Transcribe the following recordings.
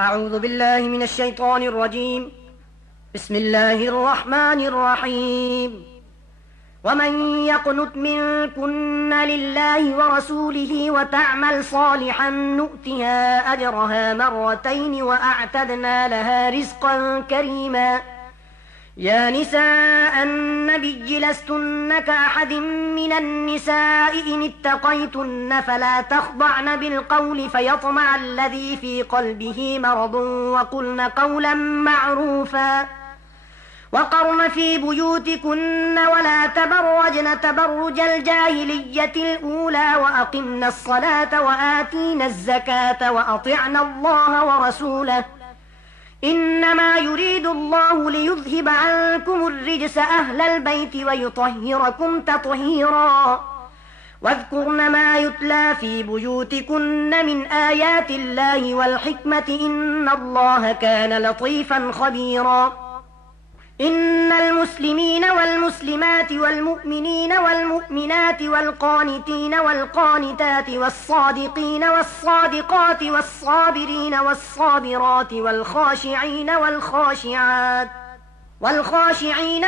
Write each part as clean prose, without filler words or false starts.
أعوذ بالله من الشيطان الرجيم. بسم الله الرحمن الرحيم. ومن يقنت منكن لله ورسوله وتعمل صالحا نؤتها أجرها مرتين وأعتدنا لها رزقا كريما. يا نساء النبي لستن كأحد من النساء إن اتقيتن فلا تخضعن بالقول فيطمع الذي في قلبه مرض وقلن قولا معروفا. وقرن في بيوتكن ولا تبرجن تبرج الجاهلية الأولى وأقمن الصلاة وآتينا الزكاة وأطعن الله ورسوله إنما يريد الله ليذهب عنكم الرجس أهل البيت ويطهركم تطهيرا. واذكرن ما يتلى في بيوتكن من آيات الله والحكمة إن الله كان لطيفا خبيرا. إن المسلمين والمسلمات والمؤمنين والمؤمنات والقانتين والقانتات والصادقين والصادقات والصابرين والصابرات والخاشعين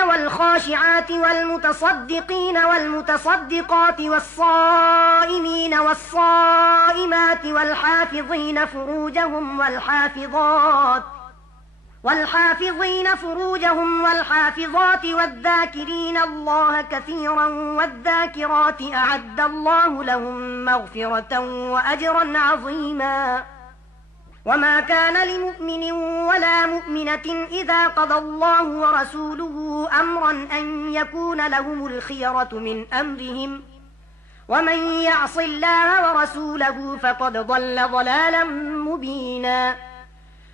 والخاشعات والمتصدقين والمتصدقات والصائمين والصائمات والحافظين فروجهم والحافظات والذاكرين الله كثيرا والذاكرات أعد الله لهم مغفرة وأجرا عظيما. وما كان لمؤمن ولا مؤمنة إذا قضى الله ورسوله أمرا أن يكون لهم الخيرة من أمرهم ومن يعص الله ورسوله فقد ضل ضلالا مبينا.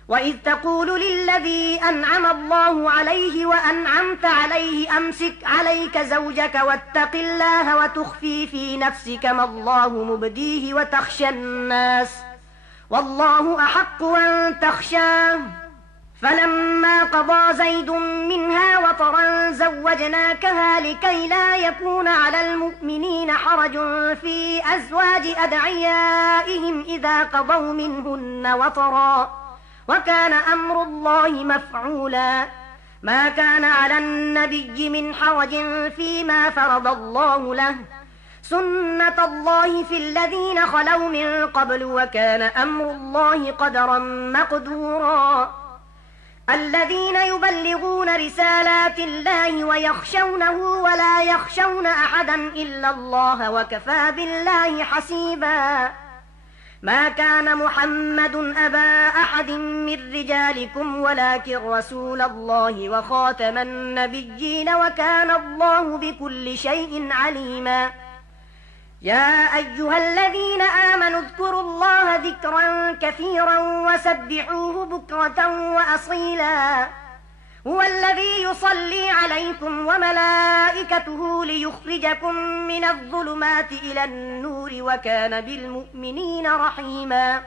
وإذ تقول للذي أنعم الله عليه وأنعمت عليه أمسك عليك زوجك واتق الله وتخفي في نفسك ما الله مبديه وتخشى الناس والله أحق أن تخشاه فلما قضى زيد منها وطرا زوجناكها لكي لا يكون على المؤمنين حرج في أزواج أدعيائهم إذا قضوا منهن وطرا وكان أمر الله مفعولا. ما كان على النبي من حرج فيما فرض الله له سنة الله في الذين خلوا من قبل وكان أمر الله قدرا مقدورا. الذين يبلغون رسالات الله ويخشونه ولا يخشون أحدا إلا الله وكفى بالله حسيبا. ما كان محمد أبا أحد من رجالكم ولكن رسول الله وخاتم النبيين وكان الله بكل شيء عليما. يا أيها الذين آمنوا اذكروا الله ذكرا كثيرا وسبحوه بكرة وأصيلا. هو الذي يصلي عليكم وملائكته ليخرجكم من الظلمات إلى النور وكان بالمؤمنين رحيما.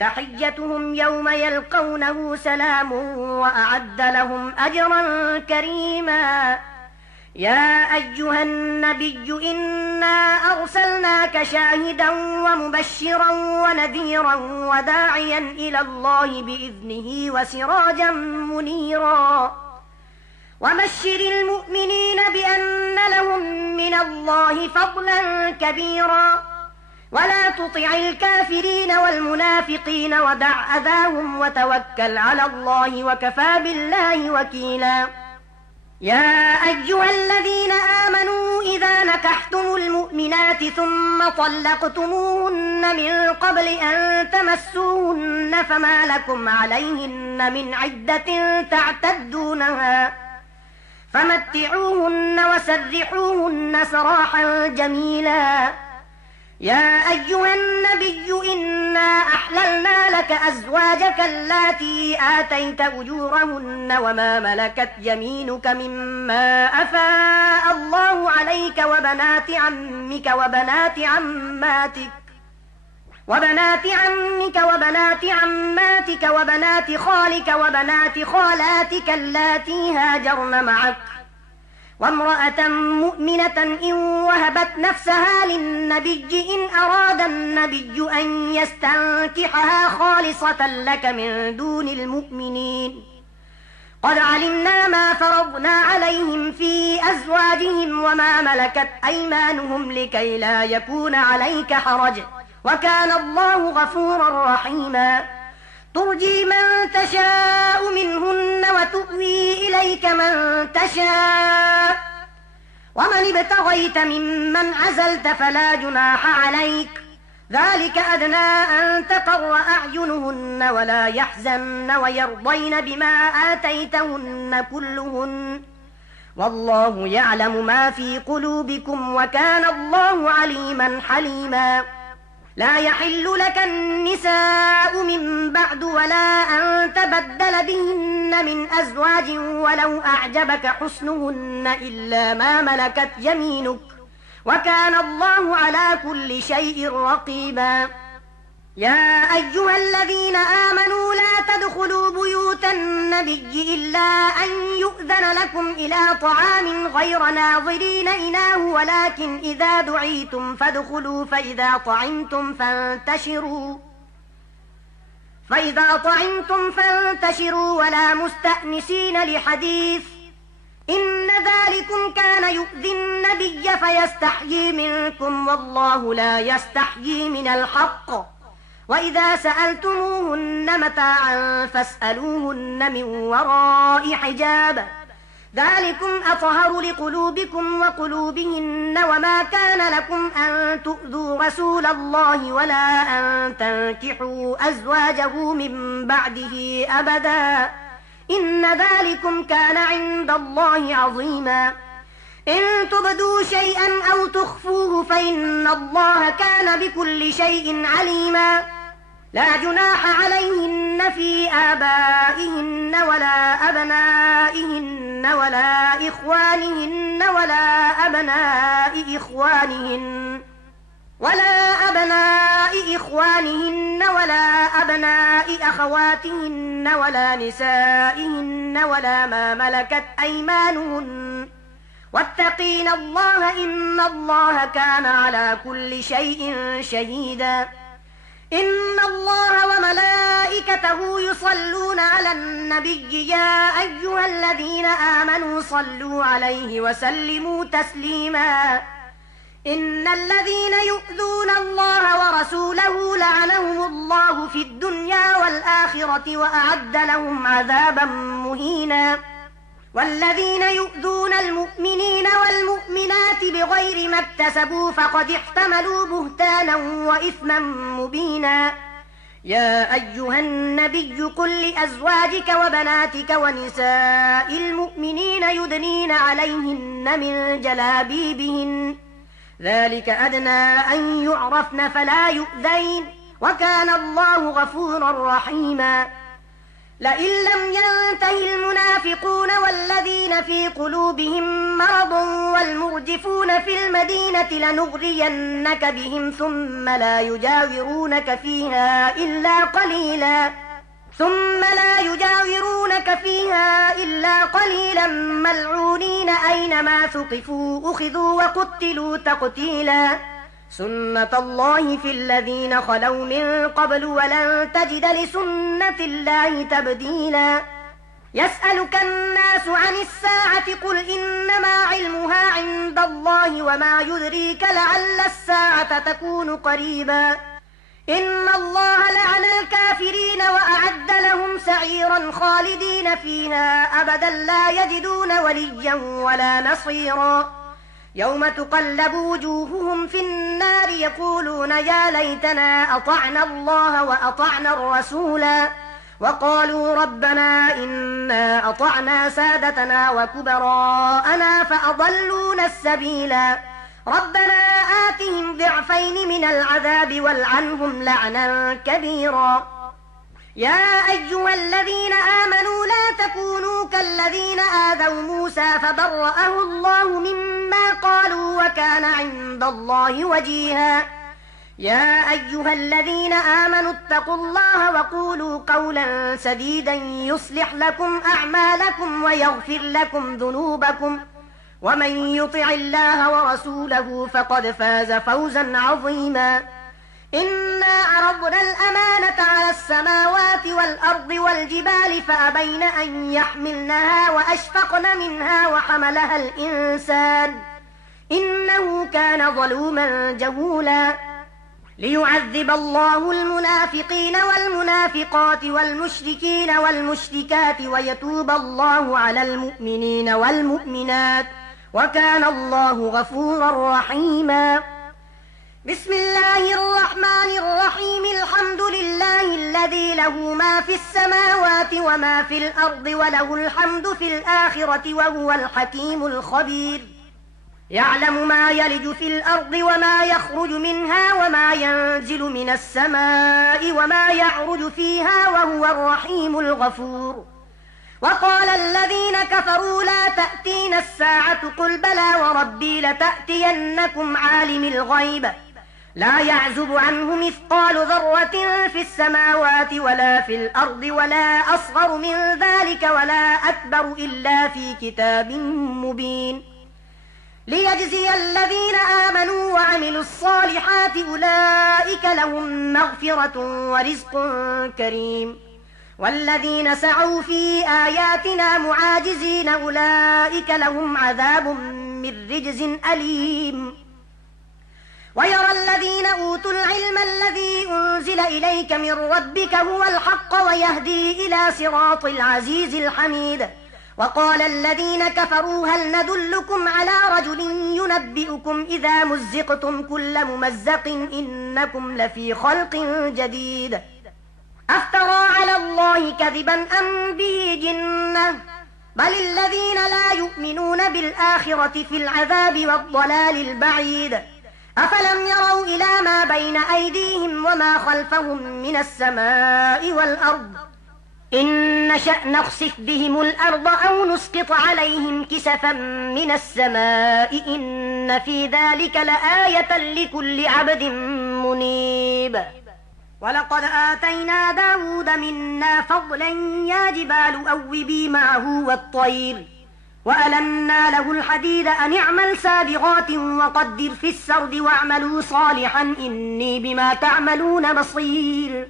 تحيتهم يوم يلقونه سلام وأعد لهم أجرا كريما. يا أيها النبي إنا أرسلناك شاهدا ومبشرا ونذيرا وداعيا إلى الله بإذنه وسراجا منيرا. وبشر المؤمنين بأن لهم من الله فضلا كبيرا ولا تطع الكافرين والمنافقين ودع أذاهم وتوكل على الله وكفى بالله وكيلا. يا أيها الذين آمنوا إذا نكحتم المؤمنات ثم طلقتموهن من قبل أن تمسوهن فما لكم عليهن من عدة تعتدونها فمتعوهن وسرحوهن سراحا جميلا. يا أيها النبي إنا أحللنا لك أزواجك اللاتي آتيت أجورهن وما ملكت يمينك مما أفاء الله عليك وبنات عمك وبنات عماتك وبنات خالك وبنات خالاتك اللاتي هاجرن معك وامرأة مؤمنة إن وهبت نفسها للنبي إن أراد النبي أن يستنكحها خالصة لك من دون المؤمنين قد علمنا ما فرضنا عليهم في أزواجهم وما ملكت أيمانهم لكي لا يكون عليك حرج وكان الله غفورا رحيما ترجي من تشاء منهن وتؤوي إليك من تشاء ومن ابتغيت ممن عزلت فلا جناح عليك ذلك أدنى أن تقر أعينهن ولا يحزن ويرضين بما آتيتهن كلهن والله يعلم ما في قلوبكم وكان الله عليما حليما لا يحل لك النساء من بعد ولا أن تبدل بهن من أزواج ولو أعجبك حسنهن إلا ما ملكت يمينك وكان الله على كل شيء رقيبا يا أيها الذين آمنوا لا تدخلوا بيوت النبي إلا أن يؤذن لكم إلى طعام غير ناظرين إناه ولكن إذا دعيتم فادخلوا فإذا طعمتم فانتشروا ولا مستأنسين لحديث إن ذلكم كان يؤذي النبي فيستحيي منكم والله لا يستحيي من الحق وإذا سألتموهن متاعا فاسألوهن من وراء حجاب ذلكم أطهر لقلوبكم وقلوبهن وما كان لكم أن تؤذوا رسول الله ولا أن تنكحوا أزواجه من بعده أبدا إن ذلكم كان عند الله عظيما إن تبدوا شيئا أو تخفوه فإن الله كان بكل شيء عليما لا جناح عليهن في آبائهن ولا أبنائهن ولا إخوانهن ولا أبناء أخواتهن ولا نسائهن ولا ما ملكت أيمانهن واتقين الله إن الله كان على كل شيء شهيدا إن الله وملائكته يصلون على النبي يا أيها الذين آمنوا صلوا عليه وسلموا تسليما إن الذين يؤذون الله ورسوله لعنهم الله في الدنيا والآخرة وأعد لهم عذابا مهينا والذين يؤذون المؤمنين والمؤمنات بغير ما اكتسبوا فقد احتملوا بهتانا وإثما مبينا يا أيها النبي قل لأزواجك وبناتك ونساء المؤمنين يدنين عليهن من جلابيبهن ذلك أدنى أن يعرفن فلا يؤذين وكان الله غفورا رحيما لئن لم ينته المنافقون والذين في قلوبهم مرض والمرجفون في المدينة لنغرينك بهم ثم لا يجاورونك فيها إلا قليلا ملعونين أينما ثقفوا أخذوا وقتلوا تقتيلا سنة الله في الذين خلوا من قبل ولن تجد لسنة الله تبديلا يسألك الناس عن الساعة قل إنما علمها عند الله وما يدريك لعل الساعة تكون قريبا إن الله لعن الكافرين وأعد لهم سعيرا خالدين فيها أبدا لا يجدون وليا ولا نصيرا يوم تقلب وجوههم في النار يقولون يا ليتنا أطعنا الله وأطعنا الرسولا وقالوا ربنا إنا أطعنا سادتنا وكبراءنا فأضلونا السبيلا ربنا آتهم ضعفين من العذاب والعنهم لعنا كبيرا يا أيها الذين آمنوا لا تكونوا كالذين آذوا موسى فبرأه الله مما قالوا وكان عند الله وجيها يا أيها الذين آمنوا اتقوا الله وقولوا قولا سديدا يصلح لكم أعمالكم ويغفر لكم ذنوبكم ومن يطع الله ورسوله فقد فاز فوزا عظيما. إنا عرضنا الأمانة على السماوات والأرض والجبال فأبين أن يحملنها وأشفقن منها وحملها الإنسان إنه كان ظلوما جهولا. ليعذب الله المنافقين والمنافقات والمشركين والمشركات ويتوب الله على المؤمنين والمؤمنات وكان الله غفورا رحيما. بسم الله الرحمن الرحيم. الحمد لله الذي له ما في السماوات وما في الأرض وله الحمد في الآخرة وهو الحكيم الخبير. يعلم ما يلج في الأرض وما يخرج منها وما ينزل من السماء وما يعرج فيها وهو الرحيم الغفور. وقال الذين كفروا لا تأتينا الساعة قل بلى وربي لتأتينكم عالم الغيب لا يعزب عنه مثقال ذرة في السماوات ولا في الأرض ولا أصغر من ذلك ولا أكبر إلا في كتاب مبين. ليجزي الذين آمنوا وعملوا الصالحات أولئك لهم مغفرة ورزق كريم. والذين سعوا في آياتنا معاجزين أولئك لهم عذاب من رجز أليم. ويرى الذين أوتوا العلم الذي أنزل إليك من ربك هو الحق ويهدي إلى صراط العزيز الحميد. وقال الذين كفروا هل ندلكم على رجل ينبئكم إذا مزقتم كل ممزق إنكم لفي خلق جديد. أفترى على الله كذبا أم به جنة بل الذين لا يؤمنون بالآخرة في العذاب والضلال البعيد. أفلم يروا إلى ما بين أيديهم وما خلفهم من السماء والأرض إن نشأ نخسف بهم الأرض أو نسقط عليهم كسفا من السماء إن في ذلك لآية لكل عبد منيب. ولقد آتينا داود منا فضلا يا جبال أوبي معه والطير وألنا له الحديد أن اعمل سابغات وقدر في السرد واعملوا صالحا إني بما تعملون بصير.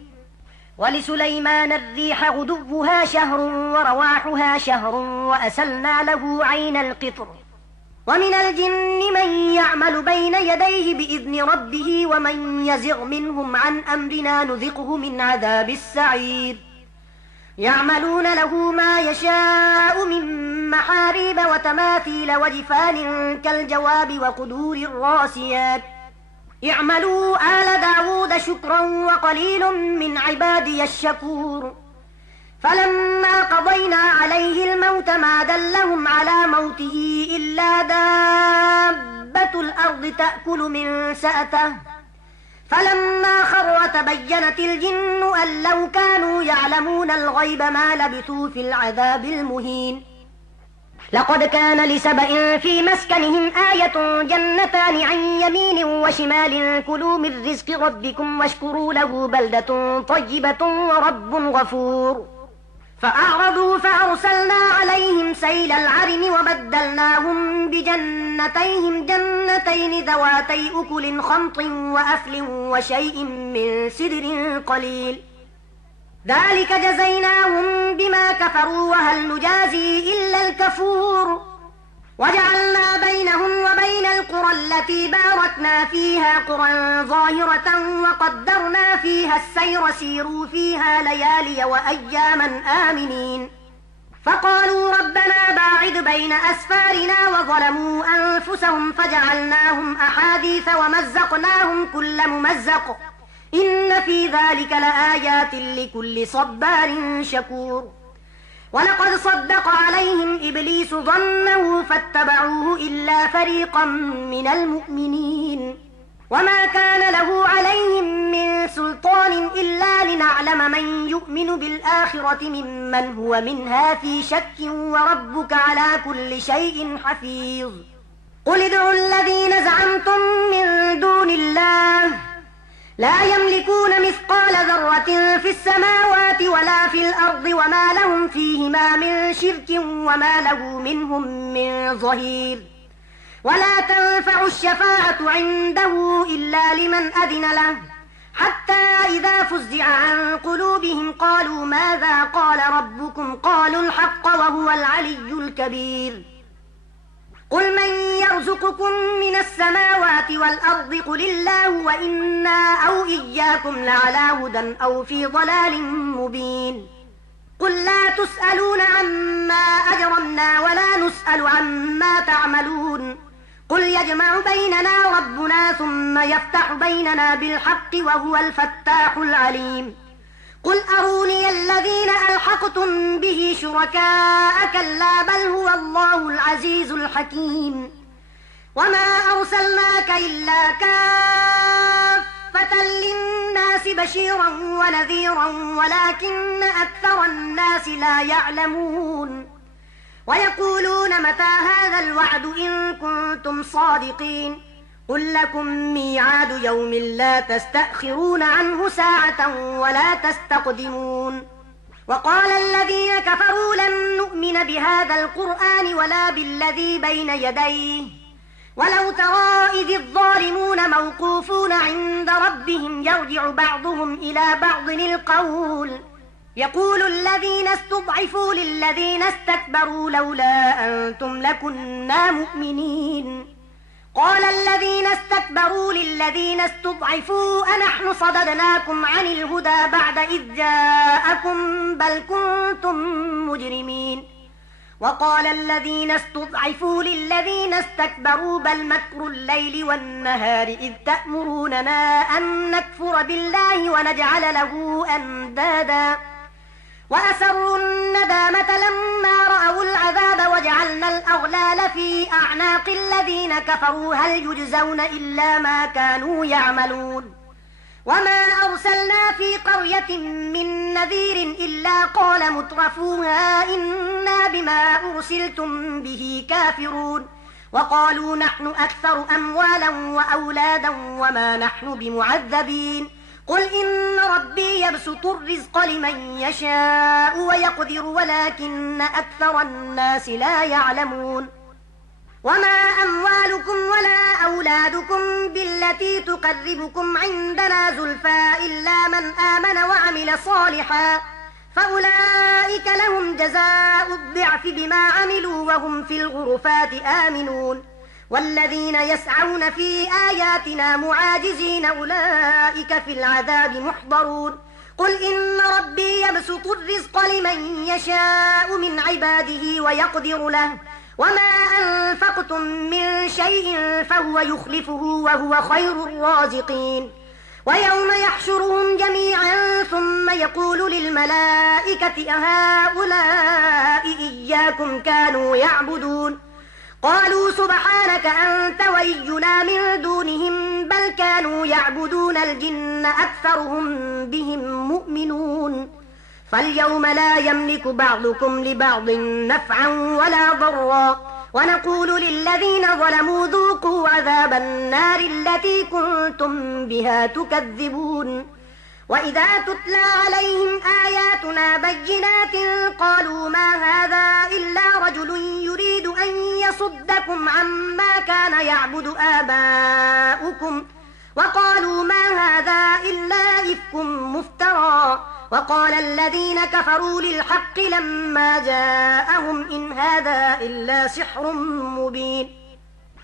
ولسليمان الريح غدوها شهر ورواحها شهر وأسلنا له عين القطر. ومن الجن من يعمل بين يديه بإذن ربه ومن يزغ منهم عن أمرنا نذقه من عذاب السعير. يعملون له ما يشاء من محاريب وتماثيل وجفان كالجواب وقدور الراسيات. اعملوا آل داود شكرا وقليل من عبادي الشكور. فلما قضينا عليه الموت ما دلهم على موته إلا دابة الأرض تأكل من سأته فلما خر تبينت الجن أن لو كانوا يعلمون الغيب ما لبثوا في العذاب المهين. لقد كان لسبإ في مسكنهم آية جنتان عن يمين وشمال كلوا من رزق ربكم واشكروا له بلدة طيبة ورب غفور. فأعرضوا فأرسلنا عليهم سيل العرم وبدلناهم بجنتيهم جنتين ذواتي أكل خمط وأثل وشيء من سدر قليل ذلك جزيناهم بما كفروا وهل نجازي إلا الكفور. وجعلنا بينهم وبين القرى التي باركنا فيها قرى ظاهرة وقدرنا فيها السير سيروا فيها ليالي وأياما آمنين. فقالوا ربنا باعد بين أسفارنا وظلموا أنفسهم فجعلناهم أحاديث ومزقناهم كل ممزق إن في ذلك لآيات لكل صبار شكور. ولقد صدق عليهم إبليس ظنه فاتبعوه إلا فريقا من المؤمنين وما كان له عليهم من سلطان إلا لنعلم من يؤمن بالآخرة ممن هو منها في شك وربك على كل شيء حفيظ. قل ادعوا الذين زعمتم من دون الله لا يملكون مثقال ذرة في السماوات ولا في الأرض وما لهم فيهما من شرك وما له منهم من ظهير. ولا تنفع الشفاعة عنده إلا لمن أذن له حتى إذا فزع عن قلوبهم قالوا ماذا قال ربكم قالوا الحق وهو العلي الكبير قل من يرزقكم من السماوات والأرض قل الله وإنا أو إياكم لعلى هدى أو في ضلال مبين قل لا تسألون عما أجرمنا ولا نسأل عما تعملون قل يجمع بيننا ربنا ثم يفتح بيننا بالحق وهو الفتاح العليم قل أروني الذين ألحقتم به شركاء كلا بل هو الله العزيز الحكيم وما أرسلناك إلا كافة للناس بشيرا ونذيرا ولكن أكثر الناس لا يعلمون ويقولون متى هذا الوعد إن كنتم صادقين قل لكم ميعاد يوم لا تستأخرون عنه ساعة ولا تستقدمون وقال الذين كفروا لن نؤمن بهذا القرآن ولا بالذي بين يديه ولو ترى إذ الظالمون موقوفون عند ربهم يرجع بعضهم إلى بعض القول يقول الذين استضعفوا للذين استكبروا لولا أنتم لكنا مؤمنين قال الذين استكبروا للذين استضعفوا أنحن صددناكم عن الهدى بعد إذ جاءكم بل كنتم مجرمين وقال الذين استضعفوا للذين استكبروا بل مكر الليل والنهار إذ تأمروننا أن نكفر بالله ونجعل له أندادا وأسروا الندامة لما رأوا العذاب وجعلنا الأغلال في أعناق الذين كفروا هل يجزون إلا ما كانوا يعملون وما أرسلنا في قرية من نذير إلا قال مترفوها إنا بما أرسلتم به كافرون وقالوا نحن أكثر أموالا وأولادا وما نحن بمعذبين قل إن ربي يبسط الرزق لمن يشاء ويقدر ولكن أكثر الناس لا يعلمون وما أموالكم ولا أولادكم بالتي تقربكم عندنا زلفى إلا من آمن وعمل صالحا فأولئك لهم جزاء الضعف بما عملوا وهم في الغرفات آمنون والذين يسعون في آياتنا معاجزين أولئك في العذاب محضرون قل إن ربي يبسط الرزق لمن يشاء من عباده ويقدر له وما أنفقتم من شيء فهو يخلفه وهو خير الرازقين ويوم يحشرهم جميعا ثم يقول للملائكة أهؤلاء إياكم كانوا يعبدون قالوا سبحانك أنت ولينا من دونهم بل كانوا يعبدون الجن أكثرهم بهم مؤمنون فاليوم لا يملك بعضكم لبعض نفعا ولا ضرا ونقول للذين ظلموا ذوقوا عذاب النار التي كنتم بها تكذبون وإذا تتلى عليهم آياتنا بينات قالوا ما هذا إلا رجل يريد أن يصدكم عما كان يعبد آباؤكم وقالوا ما هذا إلا إفك مفترى وقال الذين كفروا للحق لما جاءهم إن هذا إلا سحر مبين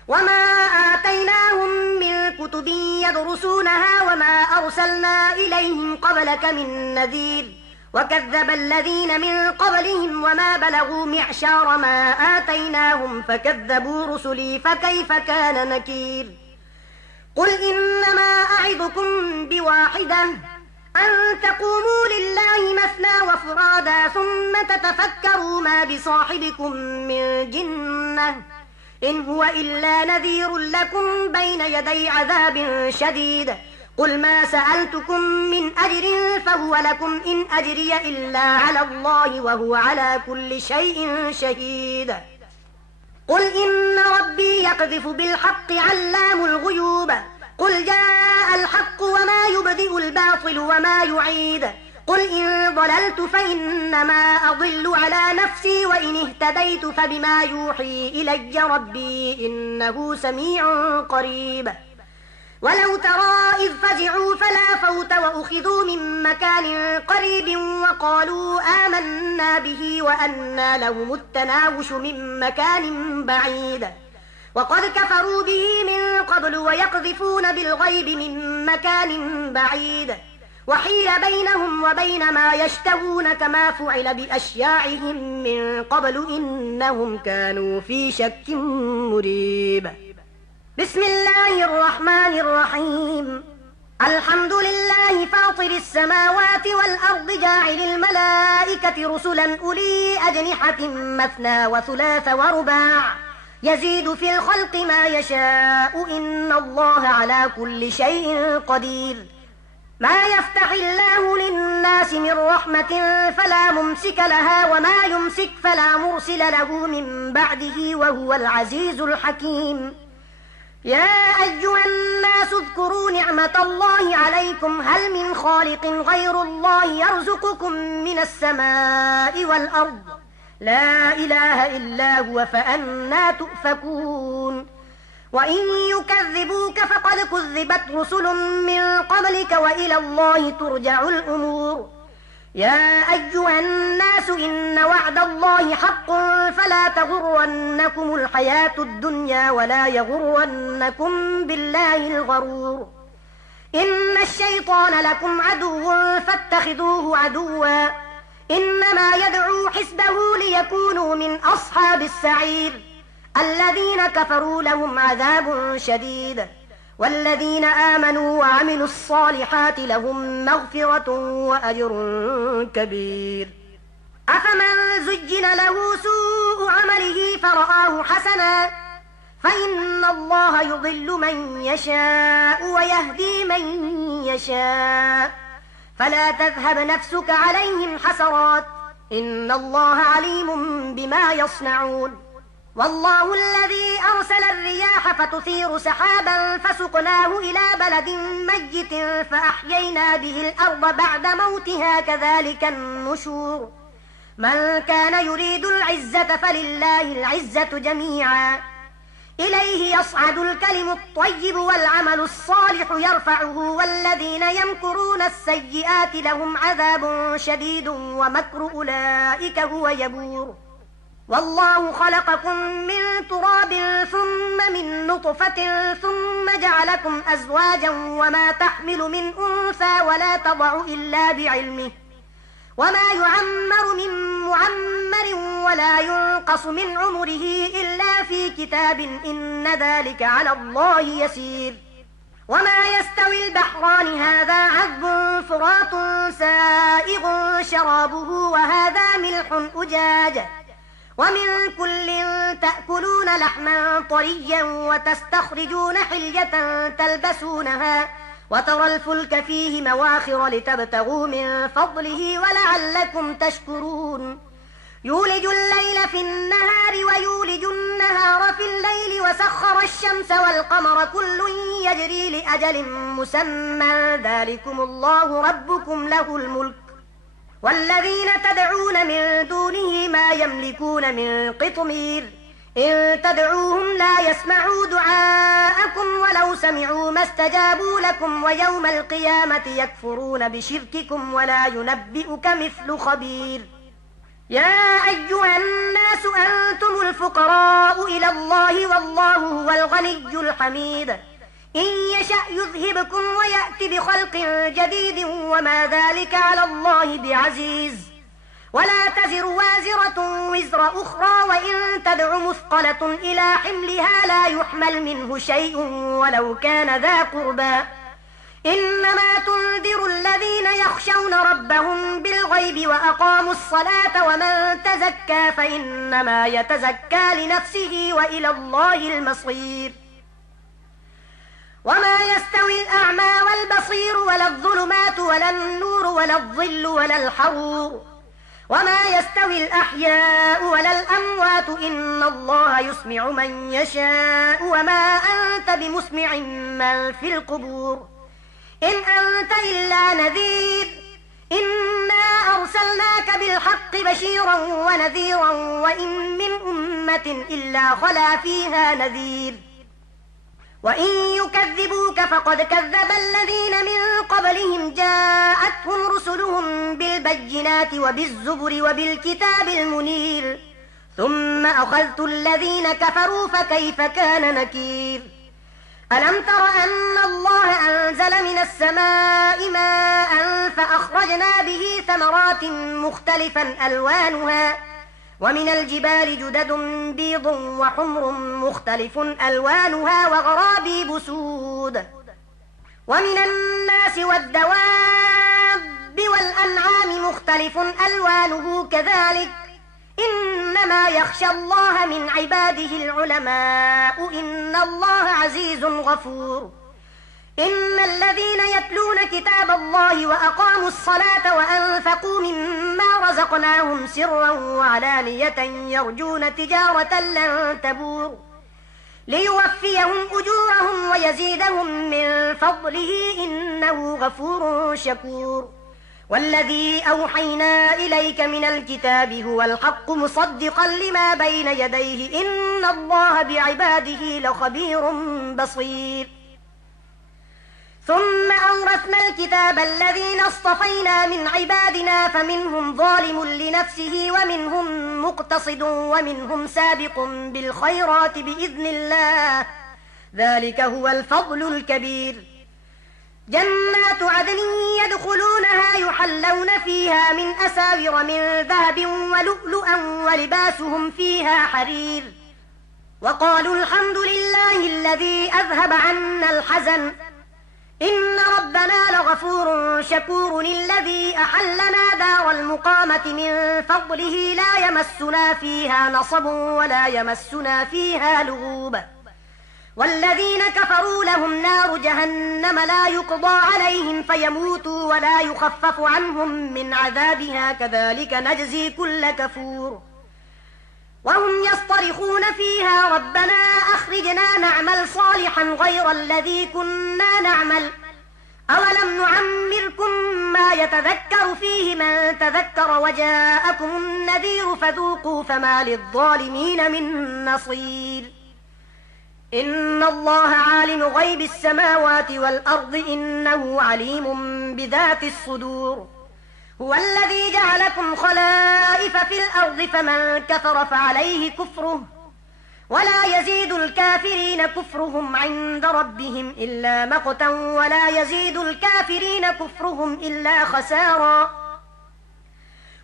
وما آتيناهم من كتب يدرسونها وما أرسلنا إليهم قبلك من نذير وكذب الذين من قبلهم وما بلغوا معشار ما آتيناهم فكذبوا رسلي فكيف كان نكير قل إنما أعظكم بواحدة أن تقوموا لله مثنى وفرادا ثم تتفكروا ما بصاحبكم من جنة إن هو إلا نذير لكم بين يدي عذاب شديد قل ما سألتكم من أجر فهو لكم إن أجري إلا على الله وهو على كل شيء شهيد قل إن ربي يقذف بالحق علام الغيوب قل جاء الحق وما يبدئ الباطل وما يعيد قل إن ضللت فإنما أضل على نفسي وإن اهتديت فبما يوحي إلي ربي إنه سميع قريب ولو ترى إذ فزعوا فلا فوت وأخذوا من مكان قريب وقالوا آمنا به وأنى لهم التناوش من مكان بعيد وقد كفروا به من قبل ويقذفون بالغيب من مكان بعيد وحيل بينهم وبين ما يشتهون كما فعل بأشياعهم من قبل إنهم كانوا في شك مريب بسم الله الرحمن الرحيم الحمد لله فاطر السماوات والأرض جاعل الملائكة رسلا أولي أجنحة مثنى وثلاث ورباع يزيد في الخلق ما يشاء إن الله على كل شيء قدير ما يفتح الله للناس من رحمة فلا ممسك لها وما يمسك فلا مرسل له من بعده وهو العزيز الحكيم يا أيها الناس اذكروا نعمة الله عليكم هل من خالق غير الله يرزقكم من السماء والأرض لا إله إلا هو فأنى تؤفكون وإن يكذبوك فقد كذبت رسل من قبلك وإلى الله ترجع الأمور يا أيها الناس إن وعد الله حق فلا تغرنكم الحياة الدنيا ولا يغرنكم بالله الغرور إن الشيطان لكم عدو فاتخذوه عدوا إنما يدعو حزبه ليكونوا من أصحاب السعير الذين كفروا لهم عذاب شديد والذين آمنوا وعملوا الصالحات لهم مغفرة وأجر كبير أفمن زجن له سوء عمله فرآه حسنا فإن الله يضل من يشاء ويهدي من يشاء فلا تذهب نفسك عليهم حسرات إن الله عليم بما يصنعون والله الذي أرسل الرياح فتثير سحابا فسقناه إلى بلد ميت فأحيينا به الأرض بعد موتها كذلك النشور من كان يريد العزة فلله العزة جميعا إليه يصعد الكلم الطيب والعمل الصالح يرفعه والذين يمكرون السيئات لهم عذاب شديد ومكر أولئك هو يبور والله خلقكم من تراب ثم من نطفة ثم جعلكم أزواجا وما تحمل من أنثى ولا تضع إلا بعلمه وما يعمر من معمر ولا ينقص من عمره إلا في كتاب إن ذلك على الله يسير وما يستوي البحران هذا عذب فرات سائغ شرابه وهذا ملح أجاج ومن كل تأكلون لحما طريا وتستخرجون حلية تلبسونها وترى الفلك فيه مواخر لتبتغوا من فضله ولعلكم تشكرون يولج الليل في النهار ويولج النهار في الليل وسخر الشمس والقمر كل يجري لأجل مسمى ذلكم الله ربكم له الملك والذين تدعون من دونه ما يملكون من قطمير إن تدعوهم لا يسمعوا دعاءكم ولو سمعوا ما استجابوا لكم ويوم القيامة يكفرون بشرككم ولا ينبئك مثل خبير يا أيها الناس أنتم الفقراء إلى الله والله هو الغني الحميد إن يشأ يذهبكم ويأتي بخلق جديد وما ذلك على الله بعزيز ولا تزر وازرة وزر أخرى وإن تدع مثقلة إلى حملها لا يحمل منه شيء ولو كان ذا قربى إنما تنذر الذين يخشون ربهم بالغيب وأقاموا الصلاة ومن تزكى فإنما يتزكى لنفسه وإلى الله المصير وما يستوي الأعمى والبصير ولا الظلمات ولا النور ولا الظل ولا الحرور وما يستوي الأحياء ولا الأموات إن الله يسمع من يشاء وما أنت بمسمع من في القبور إن أنت إلا نذير إنا أرسلنا بالحق بشيرا ونذيرا وإن من أمة إلا خلا فيها نذير وإن يكذبوك فقد كذب الذين من قبلهم جاءتهم رسلهم بالبينات وبالزبر وبالكتاب المنير ثم أخذت الذين كفروا فكيف كان نكير ألم تر أن الله أنزل من السماء ماء فأخرجنا به ثمرات مختلفا ألوانها ومن الجبال جدد بيض وحمر مختلف ألوانها وغرابيب سود ومن الناس والدواب والأنعام مختلف ألوانه كذلك إنما يخشى الله من عباده العلماء إن الله عزيز غفور إن الذين يتلون كتاب الله وأقاموا الصلاة وأنفقوا مما رزقناهم سرا وعلانية يرجون تجارة لن تبور ليوفيهم أجورهم ويزيدهم من فضله إنه غفور شكور والذي أوحينا إليك من الكتاب هو الحق مصدقا لما بين يديه إن الله بعباده لخبير بصير ثم أورثنا الكتاب الذين اصطفينا من عبادنا فمنهم ظالم لنفسه ومنهم مقتصد ومنهم سابق بالخيرات بإذن الله ذلك هو الفضل الكبير جنات عدن يدخلونها يحلون فيها من أساور من ذهب ولؤلؤا ولباسهم فيها حرير وقالوا الحمد لله الذي أذهب عنا الحزن إن ربنا لغفور شكور الذي أحلنا دار المقامة من فضله لا يمسنا فيها نصب ولا يمسنا فيها لغوب والذين كفروا لهم نار جهنم لا يقضى عليهم فيموتوا ولا يخفف عنهم من عذابها كذلك نجزي كل كفور وهم يصطرخون فيها ربنا أخرجنا نعمل صالحا غير الذي كنا نعمل أولم نعمركم ما يتذكر فيه من تذكر وجاءكم النذير فذوقوا فما للظالمين من نصير إن الله عالم غيب السماوات والأرض إنه عليم بذات الصدور هو الذي جعلكم خلائف في الأرض فمن كفر فعليه كفره ولا يزيد الكافرين كفرهم عند ربهم إلا مقتا ولا يزيد الكافرين كفرهم إلا خسارا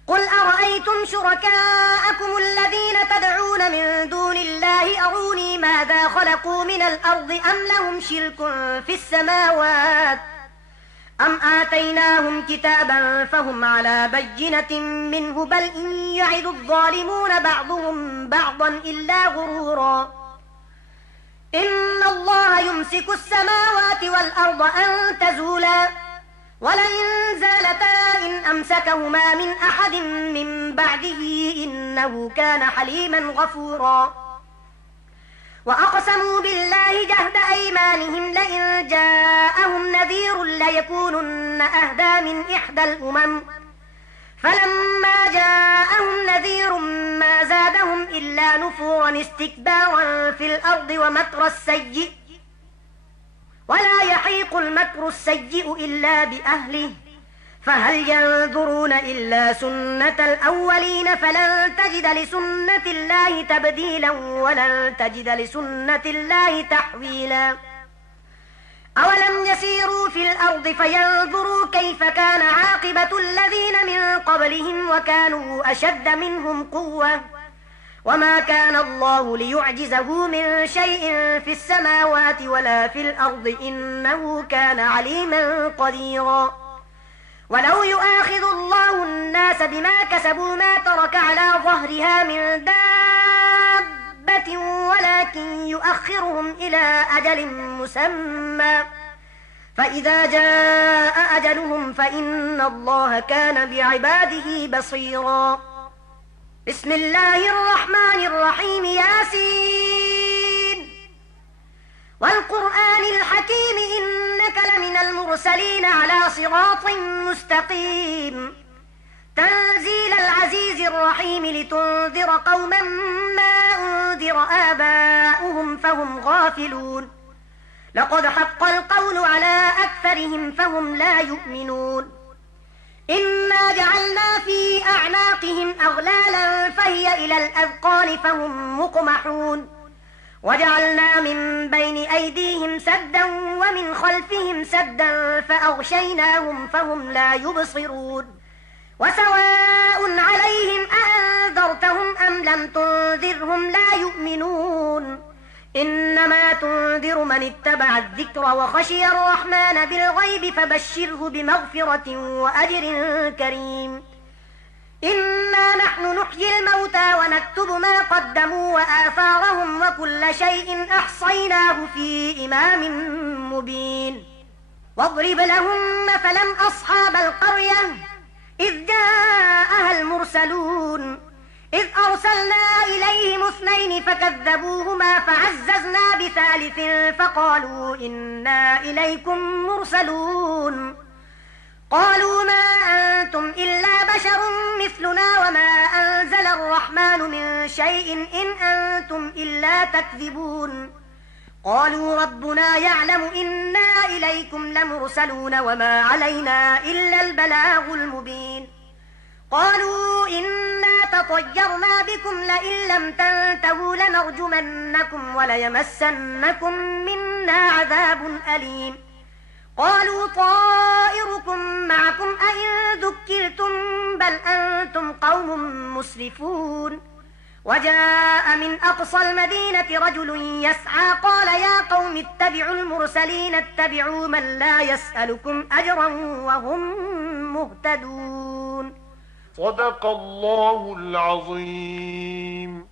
قل أرأيتم شركاءكم الذين تدعون من دون الله أروني ماذا خلقوا من الأرض أم لهم شرك في السماوات أم آتيناهم كتابا فهم على بينة منه بل إن يعد الظالمون بعضهم بعضا إلا غرورا إن الله يمسك السماوات والأرض أن تزولا ولئن زالتا إن أمسكهما من أحد من بعده إنه كان حليما غفورا وأقسموا بالله جهد أيمانهم لئن جاءهم نذير ليكونن أهدى من إحدى الأمم فلما جاءهم نذير ما زادهم إلا نفورا استكبارا في الأرض ومكر السيء ولا يحيق المكر السيء إلا بأهله فهل ينظرون إلا سنة الأولين فلن تجد لسنة الله تبديلا ولن تجد لسنة الله تحويلا أولم يسيروا في الأرض فينظروا كيف كان عاقبة الذين من قبلهم وكانوا أشد منهم قوة وما كان الله ليعجزه من شيء في السماوات ولا في الأرض إنه كان عليما قديرا ولو يؤاخذ الله الناس بما كسبوا ما ترك على ظهرها من دابة ولكن يؤخرهم إلى أجل مسمى فإذا جاء أجلهم فإن الله كان بعباده بصيرا بسم الله الرحمن الرحيم ياسين والقرآن الحكيم إنك لمن المرسلين على صراط مستقيم تنزيل العزيز الرحيم لتنذر قوما ما أنذر آباؤهم فهم غافلون لقد حق القول على أكثرهم فهم لا يؤمنون إنا جعلنا في أعناقهم أغلالا فهي إلى الأذقان فهم مقمحون وجعلنا من بين أيديهم سدا ومن خلفهم سدا فأغشيناهم فهم لا يبصرون وسواء عليهم أأنذرتهم أم لم تنذرهم لا يؤمنون إنما تنذر من اتبع الذكر وخشي الرحمن بالغيب فبشره بمغفرة وأجر كريم إنا نحن نحيي الموتى ونكتب ما قدموا وآثارهم وكل شيء أحصيناه في إمام مبين واضرب لهم مثلا أصحاب القرية إذ جاءها المرسلون إذ أرسلنا إليهم 2 فكذبوهما فعززنا بثالث فقالوا إنا إليكم مرسلون قالوا ما أنتم إلا بشر مثلنا وما أنزل الرحمن من شيء إن أنتم إلا تكذبون قالوا ربنا يعلم إنا إليكم لمرسلون وما علينا إلا البلاغ المبين قالوا إنا تطيرنا بكم لئن لم تنتهوا لنرجمنكم وليمسنكم منا عذاب أليم قالوا طائركم معكم أئن ذكرتم بل أنتم قوم مسرفون وجاء من أقصى المدينة رجل يسعى قال يا قوم اتبعوا المرسلين اتبعوا من لا يسألكم أجرا وهم مهتدون صدق الله العظيم.